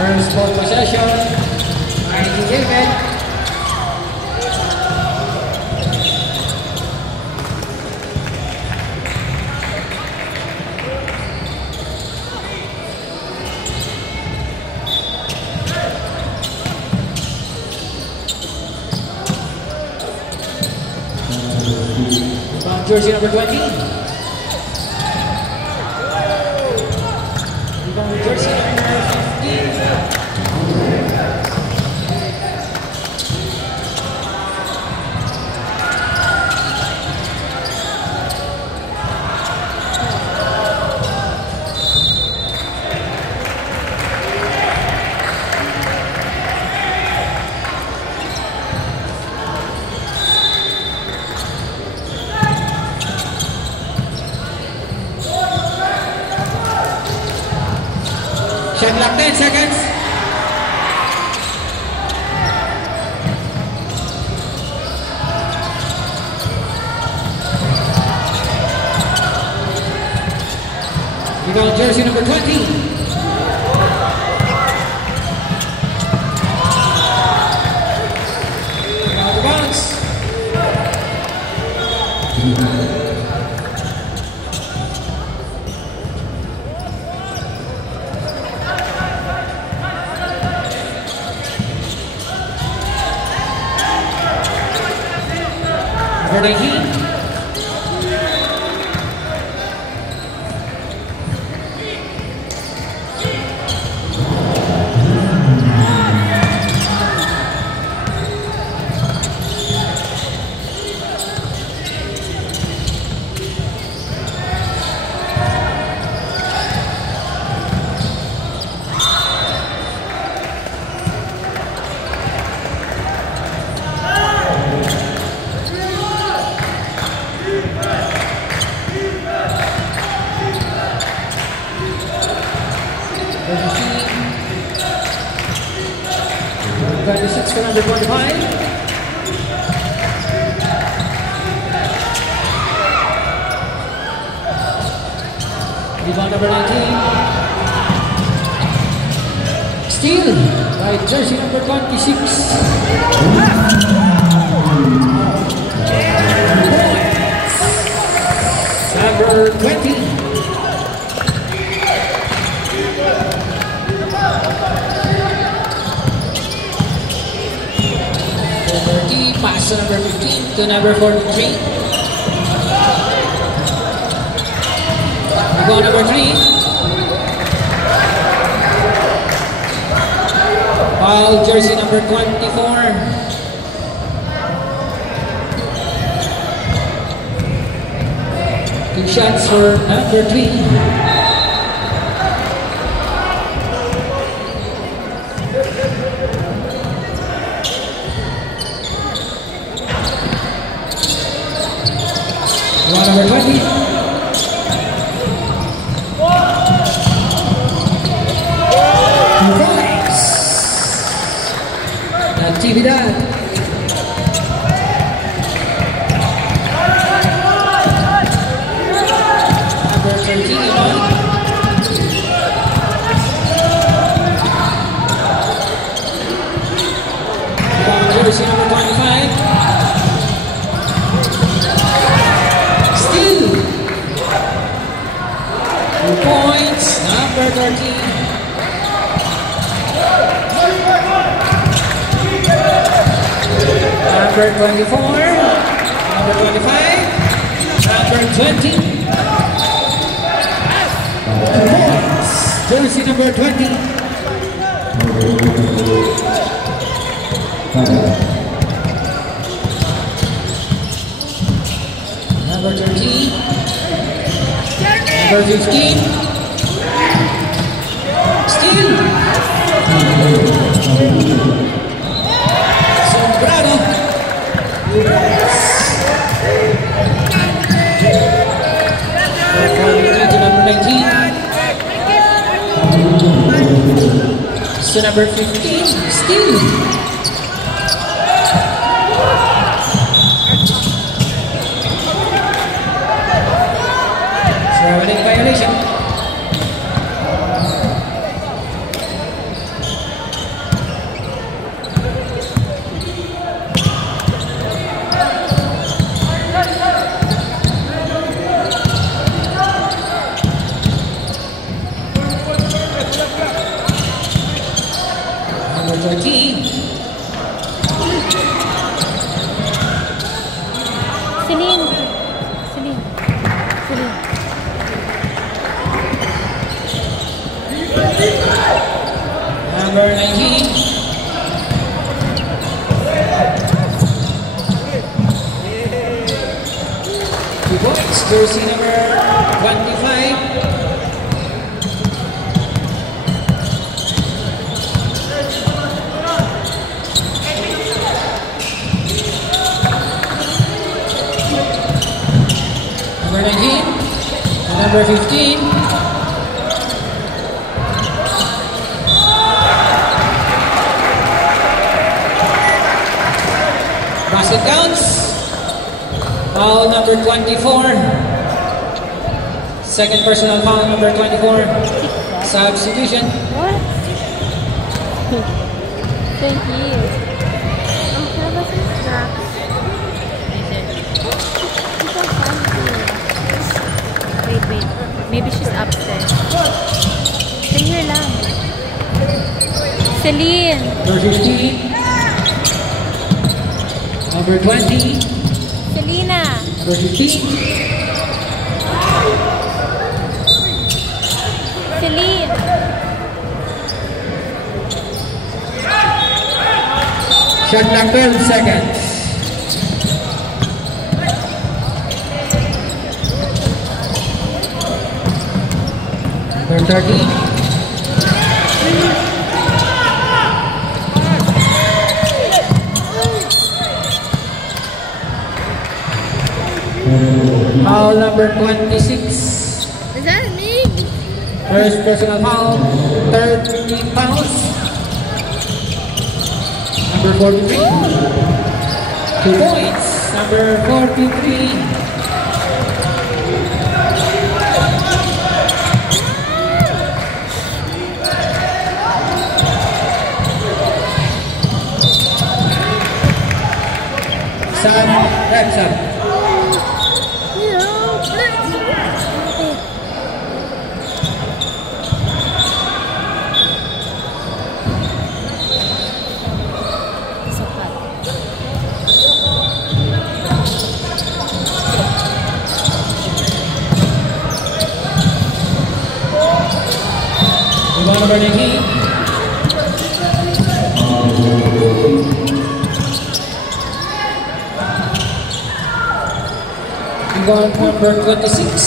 First ball possession. Mikey David. Jersey number 20. Jersey number 15. Shot clock 10 seconds. Rebound jersey number 20. Number 19. Six for number 25. Rebound number 19. Steal by jersey number 26. Number 20. Pass to number 15 to number 43. We go number 3. Foul jersey number 24. Two shots for number 3. Number 20. Natividad. Number 13. Jersey number 25. Points, number 13. Number 24, number 25, number 20. Points, jersey number 20. Number 13. Number 15. Steal. Sombrado. Number 19. So number 15. Steal. Violation. Number 19. Two points, jersey number 25. Number 19, and number 15. Basket counts. Foul number 24. Second personal foul number 24. Substitution. What? Thank you. Oh, that was his snacks. Wait. Maybe she's upstairs. Stay here lang. Celine. Number 15. Number 20. Selena. Number 15. Celine. Shot clock 12 seconds. Number 13. Foul number 26. Is that me? First personal foul, 13 fouls. Number 43. 2 points. Number 43. Sam Repsam. Number 19. Number 26.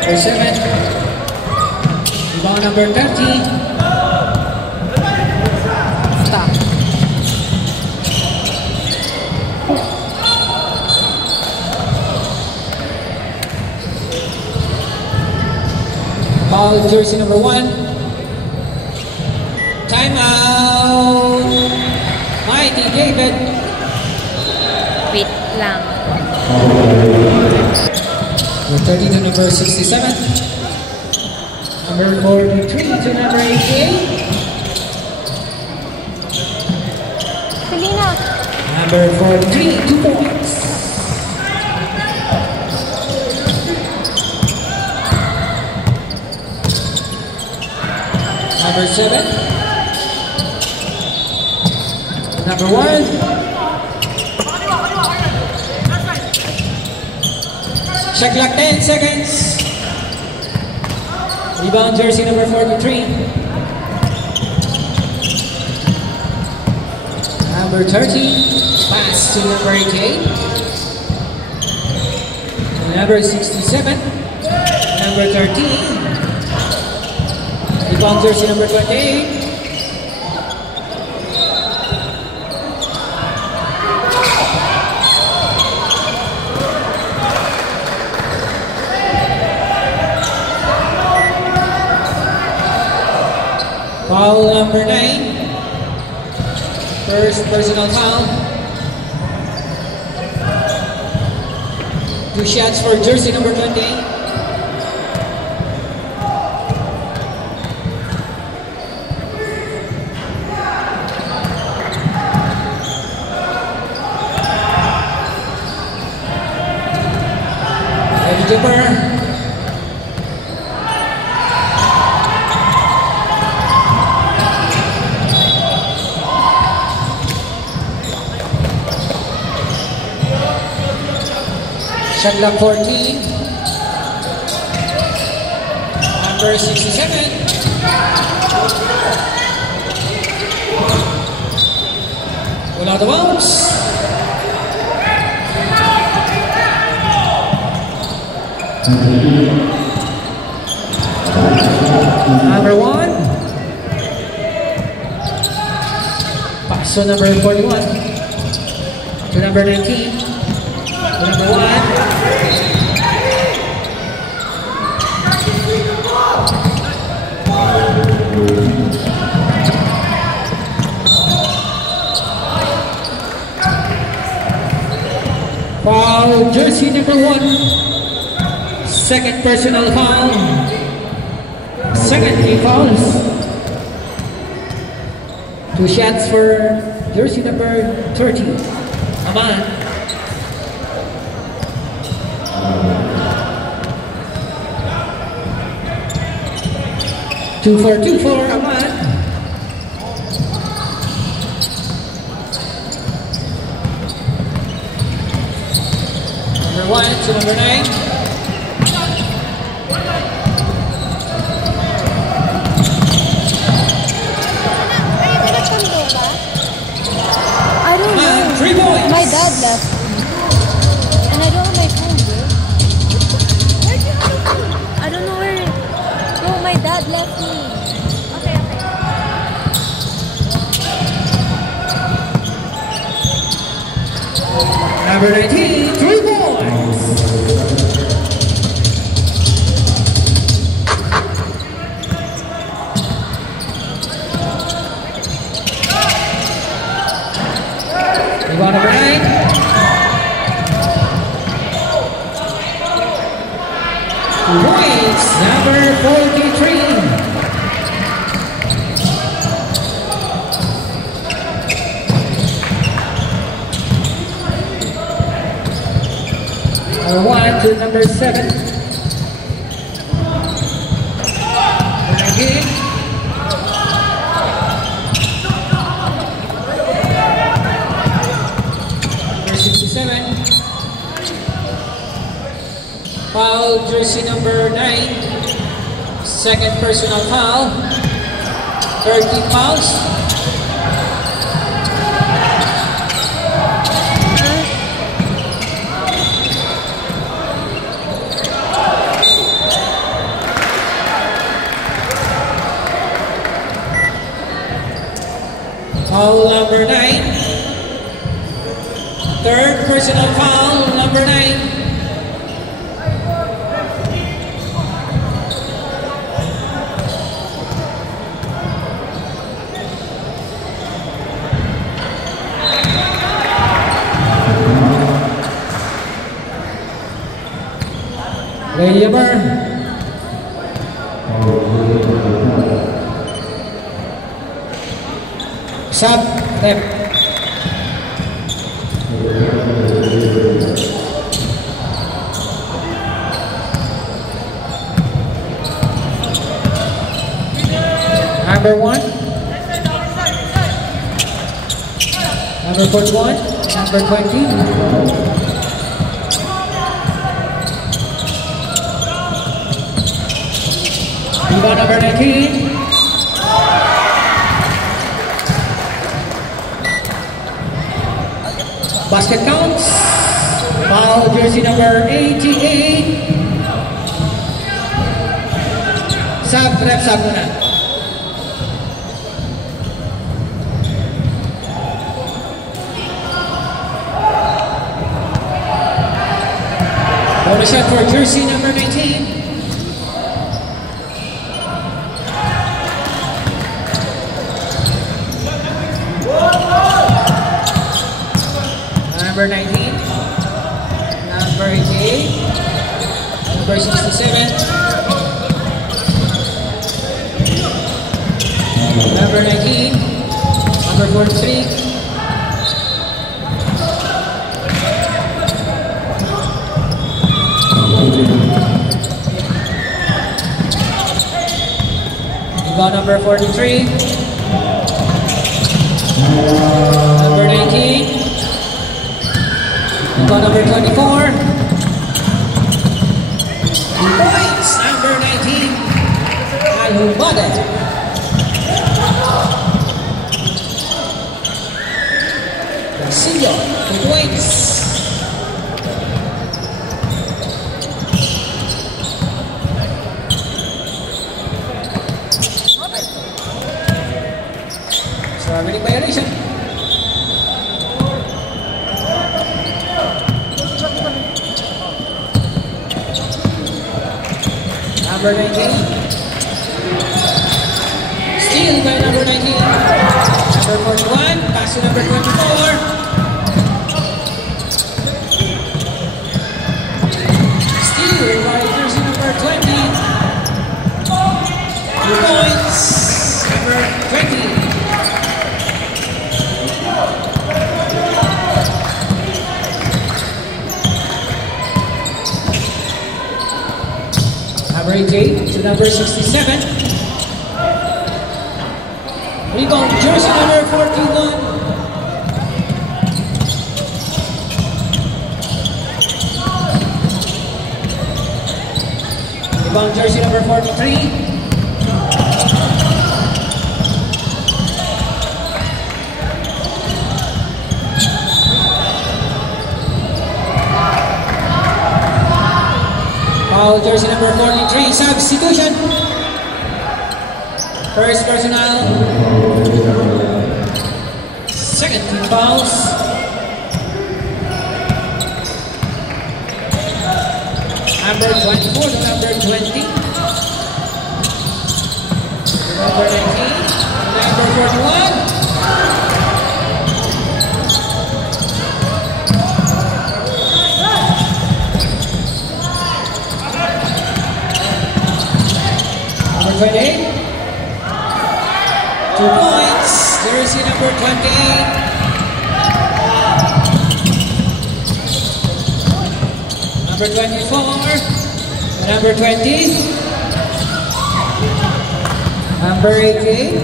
Number 7. Number 30. Stop. Foul jersey number 1. Timeout. Mighty David. Wait lang. Number 30 to number 67. Number 43 to number 88. Selena. Number 43, 2 points. Number 7. Number 1. Shot clock 10 seconds. Rebound jersey number 43. Number 30. Pass to number 88. Number 67. Number 13. Rebound jersey number 28. Foul number 9. First personal foul. 2 shots for jersey number 28. Jumper. Shot clock 14. number 67. Wala the bounce. Number 1. Pass to number 41. To number 19. To number 1. Foul, jersey number 1. Second personal foul. Second team fouls. 2 shots for jersey number 30. Aman. Two for Aman. Number 1 to number 9. I don't know. 3 points. My dad left. And I don't have my phone, bro. Where'd you have your phone? I don't know where. Bro, my dad left me. Okay. Number 19, 3 points. Rebound number 9. Points number 43. Number 1 to number 7. Again. Number 67. Foul, jersey number 9. Second personal foul. 13 fouls. Foul number 9. Third personal foul, number 9. Lady Amber. Sub, left. Number 1. Number 41. Number 20. Rebound number 19. Basket counts. Foul, jersey number 88. Sub, rep sub muna. Bonus shot for jersey number 19. Number 19, number 88, number 67, number 19, number 43, number 43, number 19, number 24. Points, number 19. Ahumada. Castillo, 2 points. Winning violation. Number 19. Steal by number 19. Number 41. Pass to number 24. Steal by jersey number 20. 2 points. Number 20. Number 88 to number 67. Rebound, jersey number 41. Rebound, jersey number 43. Foul, jersey number 43, substitution. First personal. Second team fouls. Number 24 to number 20. Number 19. Number 41. Number 28. 2 points. Jersey number 28. Number 24. Number 20. Number 18.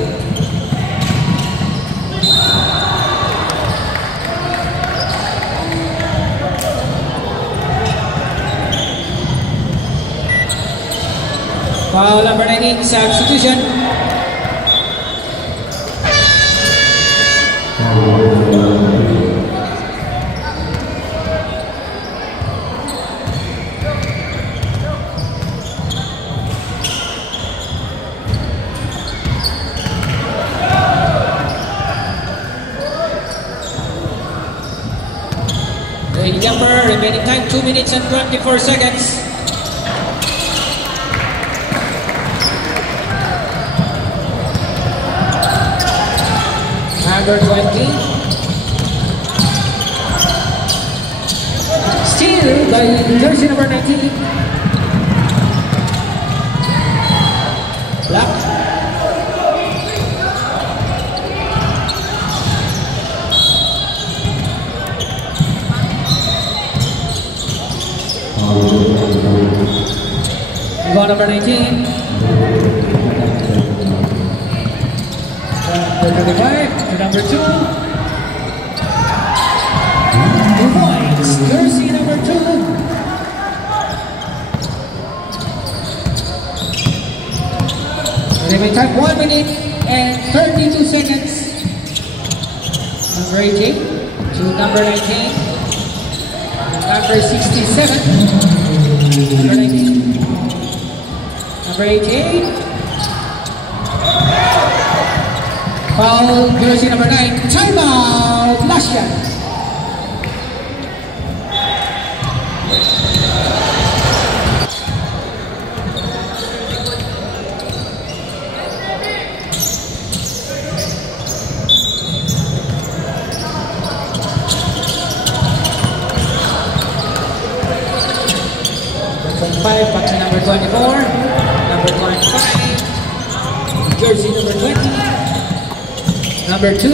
Foul number 19, substitution. The jumper, remaining time 2 minutes and 24 seconds. Number 20. Steal by jersey number 19. Block. Rebound number 19. Number 25 to number 2. 2 points. Jersey number 2. Remaining time 1 minute and 32 seconds. Number 18 to number 19. Number 67. Number 19. Number 18. Foul, jersey number 9. Timeout, last shot. Back to number 24, number 25, jersey number 20, number 2,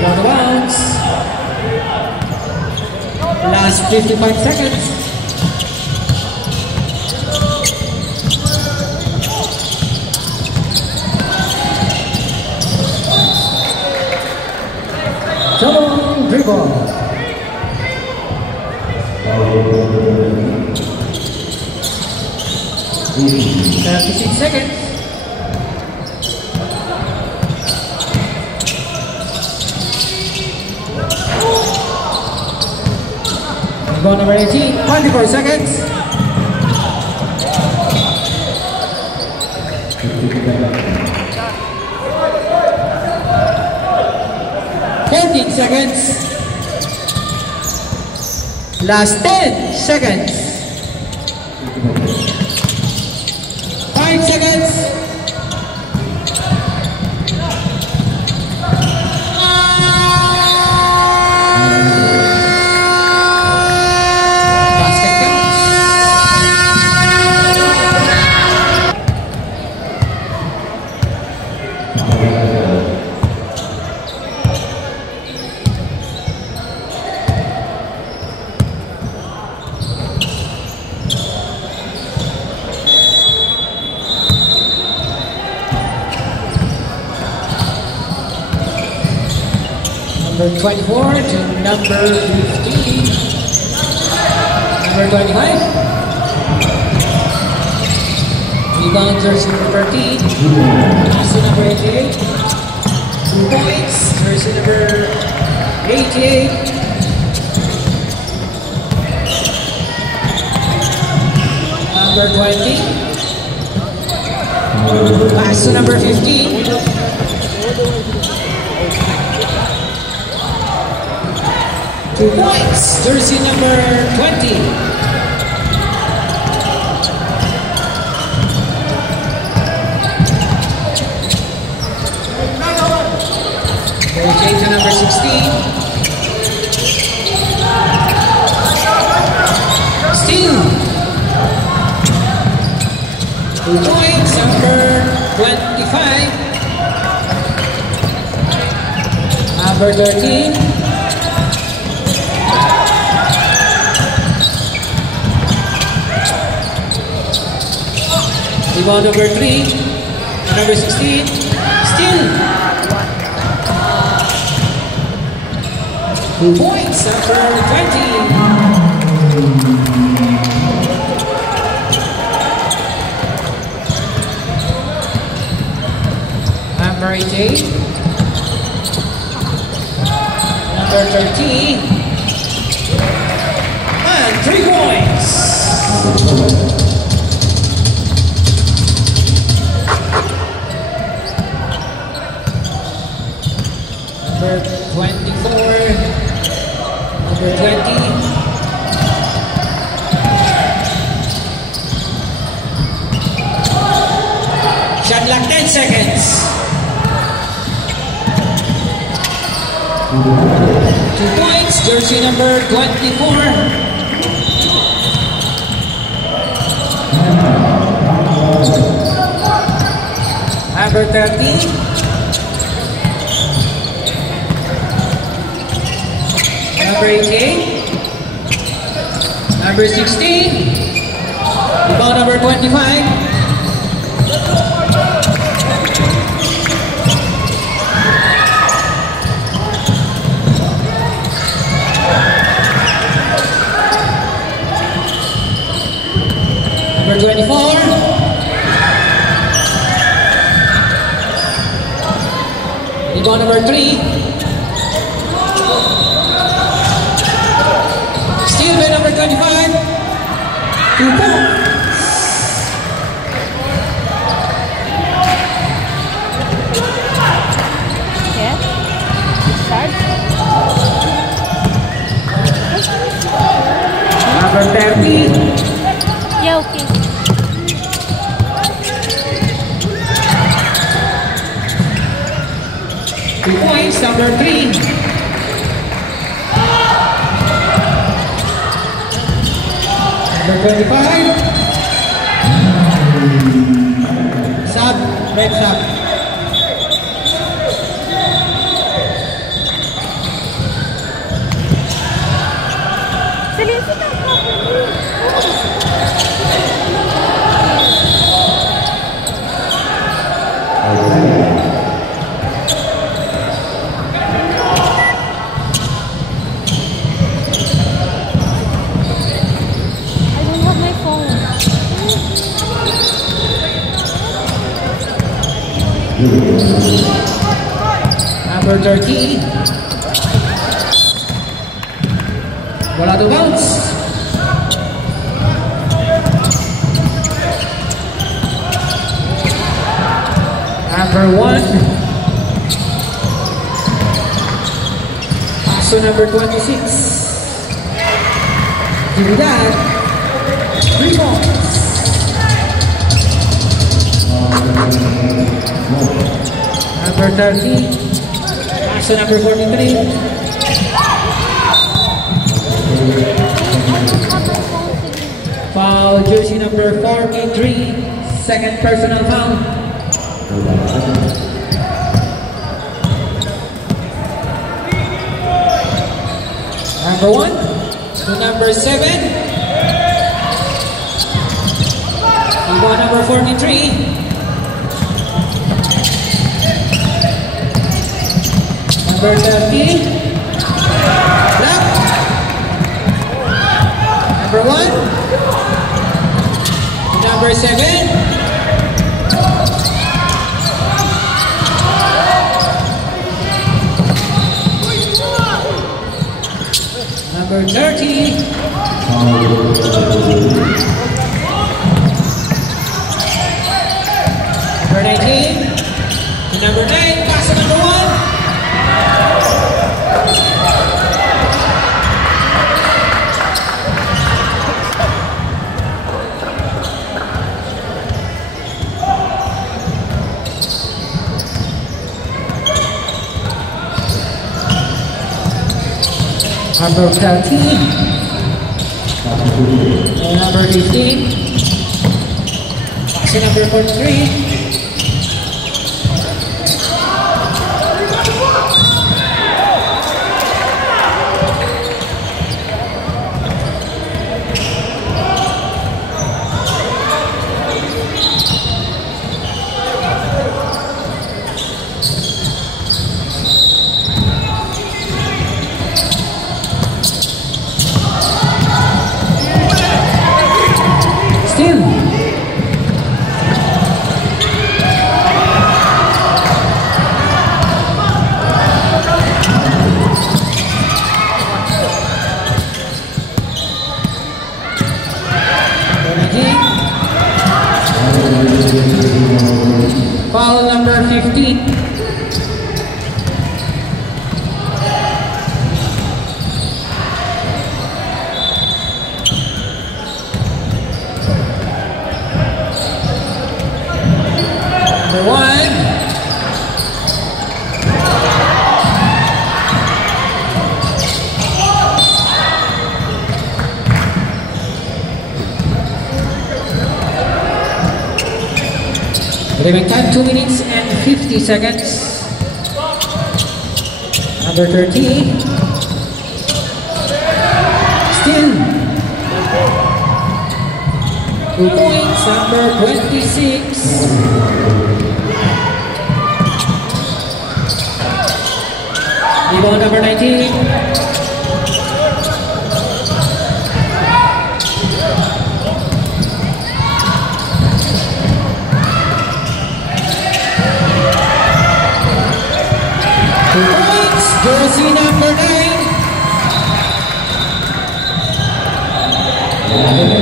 out of bounds, last 55 seconds. Double dribble. 36 seconds. Ball number 18, 24 seconds. Seconds. Last 10 seconds. 5 seconds. Basket counts. Number 24 to number 15. Number 25. Rebound jersey number 13. Jersey number 88. 2 points. Jersey number 88. Number 20. Pass to number 15. 2 points, jersey number 20. Change to number 16. Steal. 2 points, number 25. Number 13. Rebound number 3, number 16, still. 2 points, number 20. Number 88, number 13, and 3 points. Number 24, number 20. Shot clock 10 seconds. 2 points, jersey number 24. Number 13. Number 18, number 16, rebound number 25, number 24, rebound number 3, number 25, 2 points. Yeah. Start. Number 30. Yeah, okay. Two points, number 3. Number 25. Sub, red sub. Celine, sit down I don't have my phone. Number 30. Wala to bounce. Number 1. So number 26. Give me that. 3 points. Number 30. So number 43. Foul jersey number 43. Second personal foul. Number 1 to number 7. Number 43. Number 30. Black. Number 1. Number 7. Number 30. Number 19. To number 9. Pass to number 1. Number 13. And number 15. So number 43. Foul number 15. Number 1. Remaining time 2 minutes and 50 seconds. Number 30. Still. 2 points. Number 26. Rebound number 19. Jersey number 9.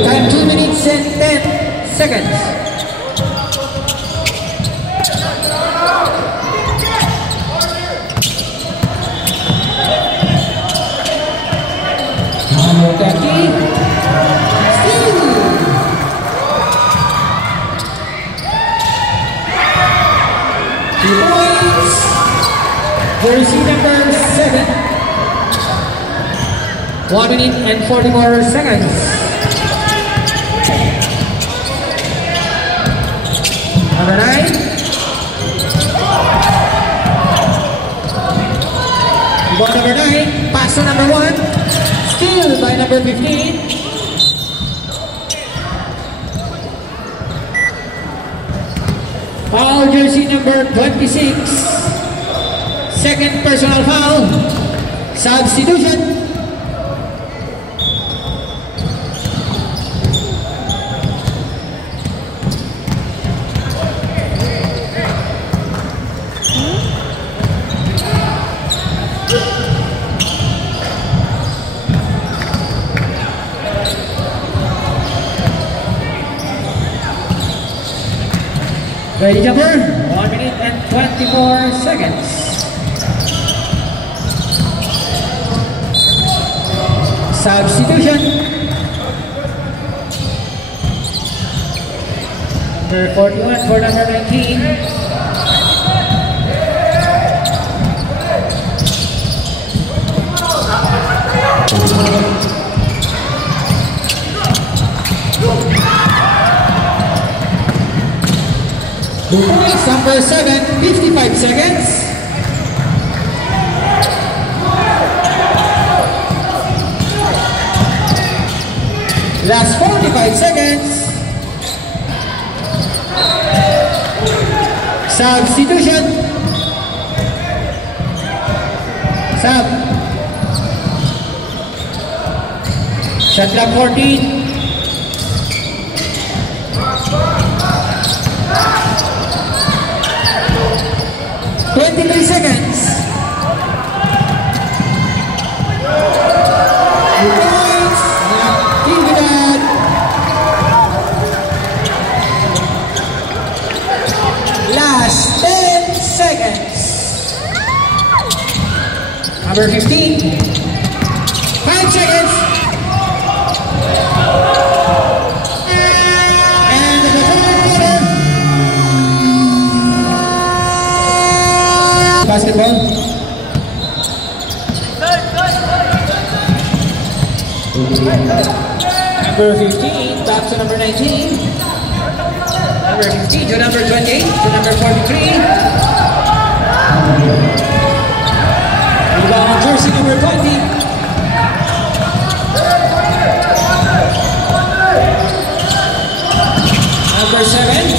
Time 2 minutes and 10 seconds. Number 30. Still. Jersey number 7. 1 minute and 40 more seconds. Number 9. Rebound number 9. Pass to number 1. Steal by number 15. Foul jersey number 26. Second personal foul. Substitution. Ready, jumper? 1 minute and 24 seconds. Substitution. Number 41 for number 19. Points number 7, 55 seconds. Last 45 seconds. Substitution. Sub. Shot clock 14. Seconds. Points. Actividad. Last 10 seconds. Number 15. 5 seconds. And the third quarter. Basketball. Number 15, back to number 19. Number 15 to number 28 to number 43. Rebound jersey number 20. Number 7.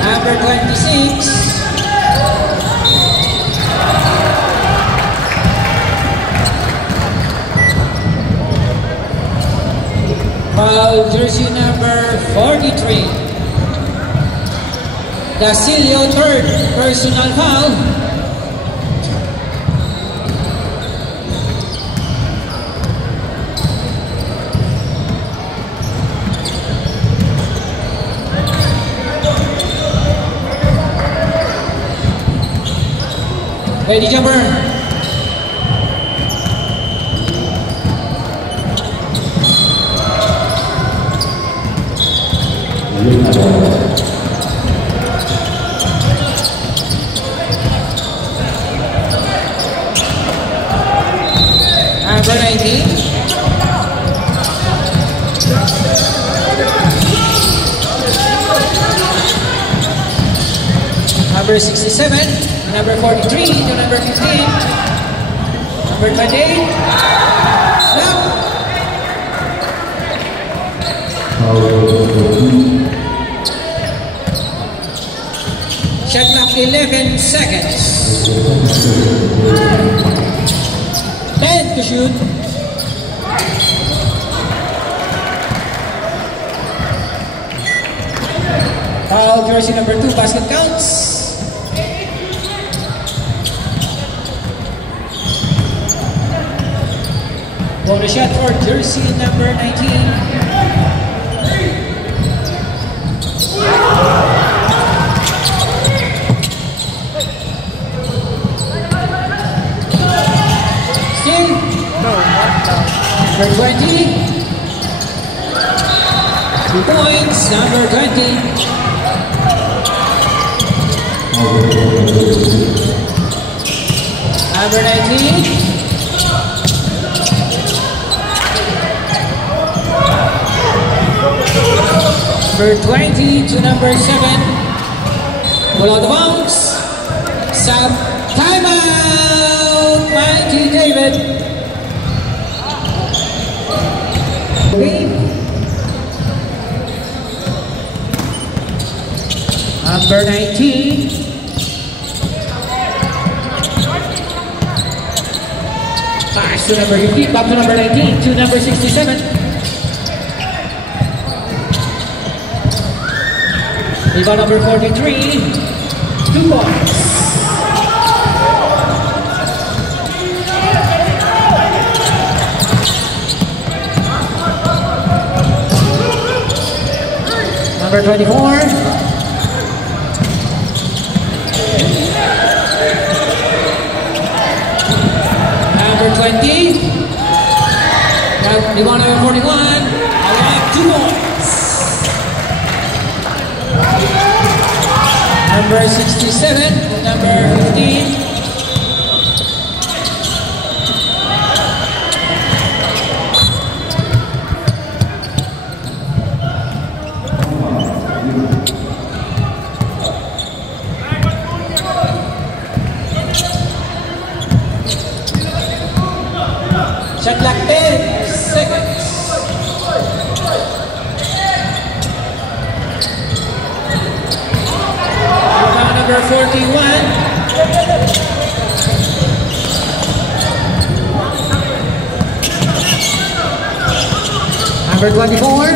Number 26. Foul jersey number 43. Dasilio, third personal foul. Ready, jumper. Number 19. Number 67. Number 43 to number 15. Number 28. Stop. Shot clock 11 seconds. 10 to shoot. Foul jersey number 2, basket counts. Bonus shot for jersey number 19. Number 20. 2 points, number 20. Number 19. Number 20 to number 7. Pull out the bounce. Sub. Timeout. Mighty David. Number 19. Pass to number 15, back to number 19, to number 67. Rebound number 43, 2 points. Number 24. 20. The one number 41. Allowed 2 points. Number 67. Number 15. Shot clock 10 seconds. Rebound number 41. Number 24.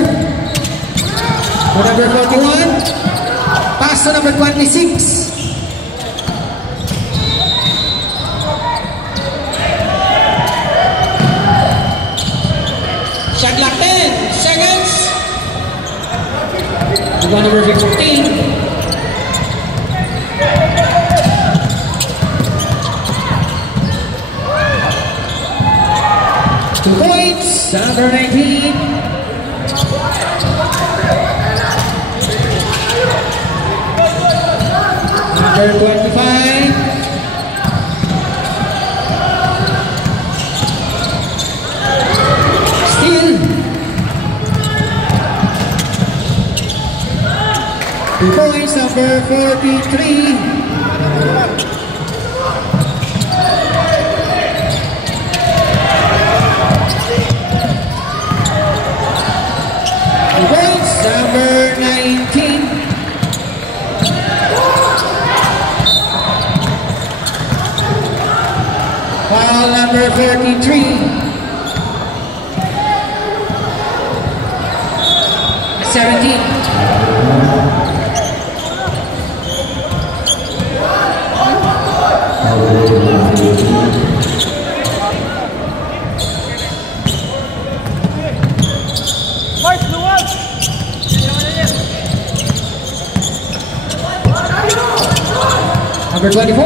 To number 41. Pass to number 26. Shot clock 10 seconds. Rebound number 15. Two points, number 19. Number 25. Steal. 2 points, number 43. Number 19. Foul number 43. 17. Number 24.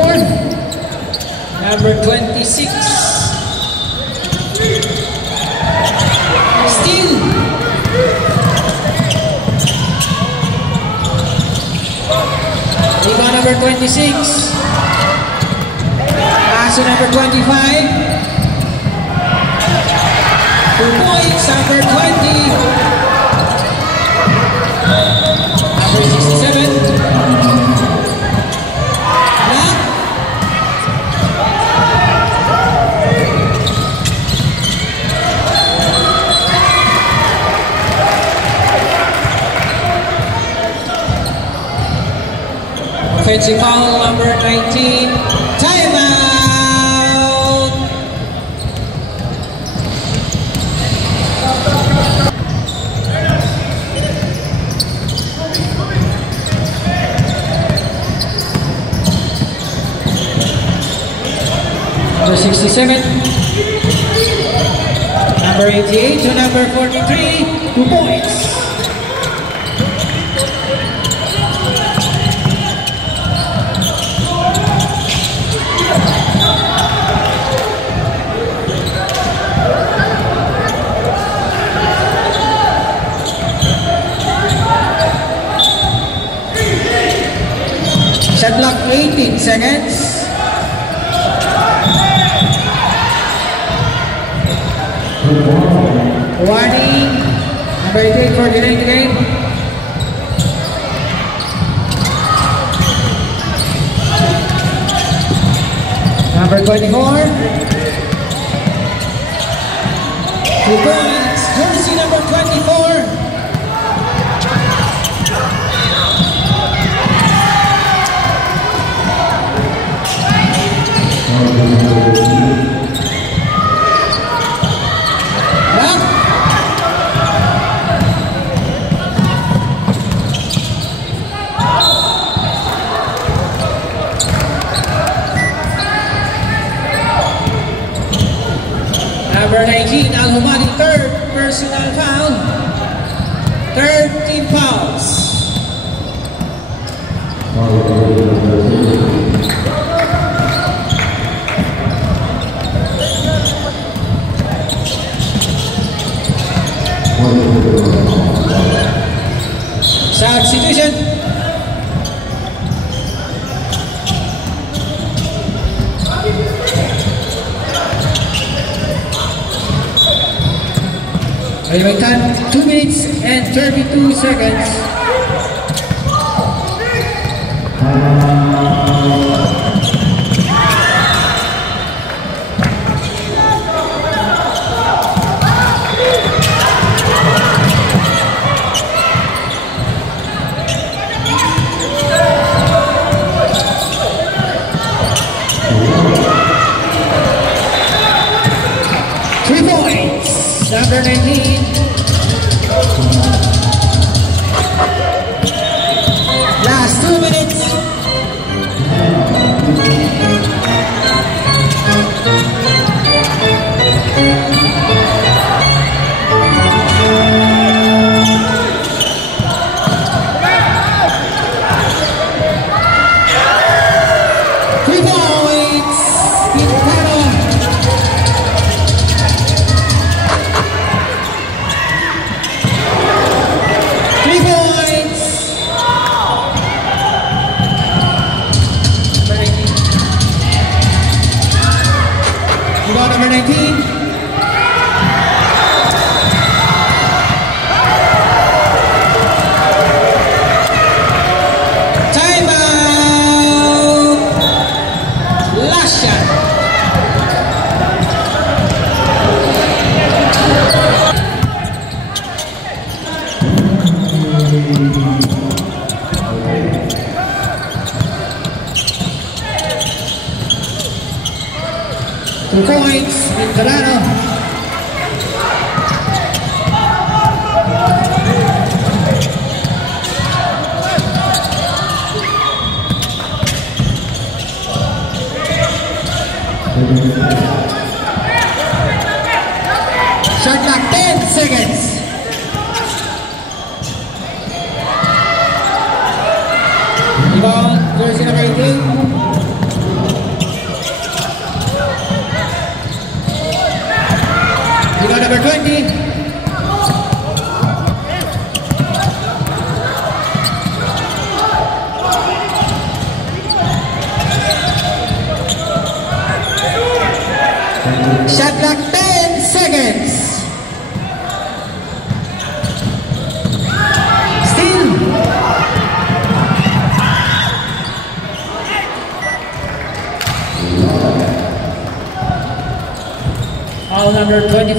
Number 26. Steal. Rebound number 26. Pass to number 25. 2 points, number 20. Number 67. Offensive foul number 19. Timeout. Number 67. Number 88 to number 43. 2 points. Shot clock 18 seconds. Warning. Number 88 for delaying the game. Number 24. 2 points. Jersey number 24. Number 19, Al-Humadi, third personal foul. Third team fouls. Substitution. Anyway, time 2 minutes and 32 seconds. Number 19. Last 2 minutes. Number 19. Time out. Last shot. Two points in Toronto. Shot clock 10 seconds. Rebound, jersey number 18. Number 20. Shot clock 10 seconds. Still. Foul number 24.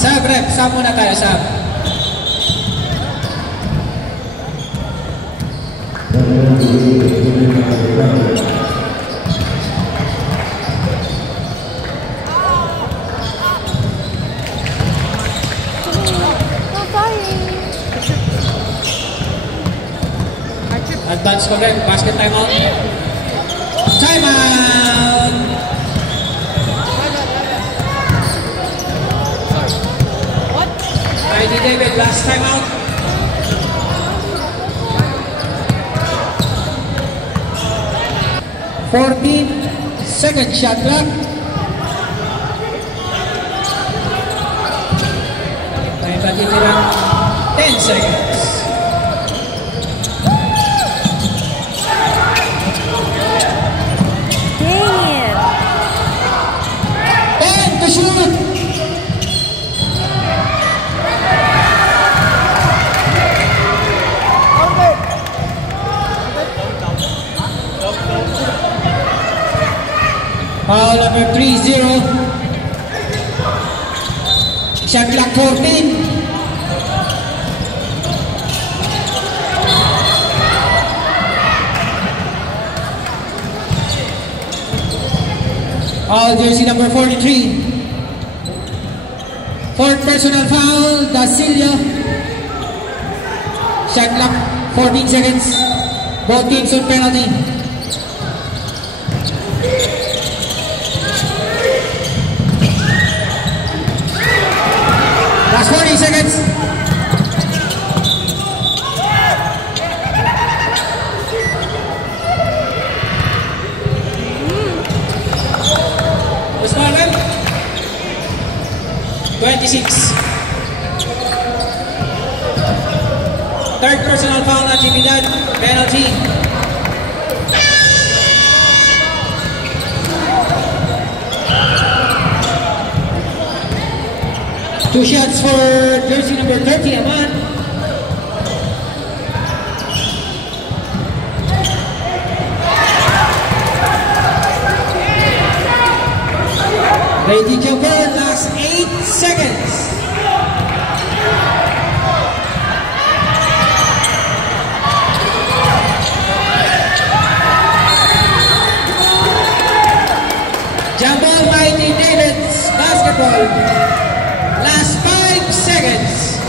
Sab, rep. Sab muna tayo, sab. Advance ko rin. Basket time out. Time out! ID David, last time out. Second shot clock. May patitirang 10 seconds. Foul number 3-0. Shot clock 14. Foul jersey number 43. Fourth personal foul, Dasilio. Shot clock 14 seconds. Both teams on penalty. Last 40 seconds. Usman, 26. Third personal foul na Trinidad, penalty. Two shots for jersey number 30, Aman. Lady jumper, last 8 seconds. Jump ball by Team David's basketball. Last 5 seconds.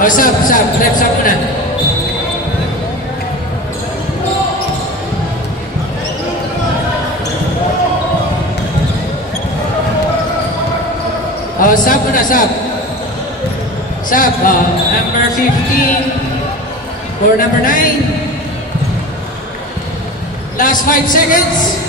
Oh, sub, left sub muna. Oh, sub muna, sub. Sub, number 15 for number 9. Last 5 seconds.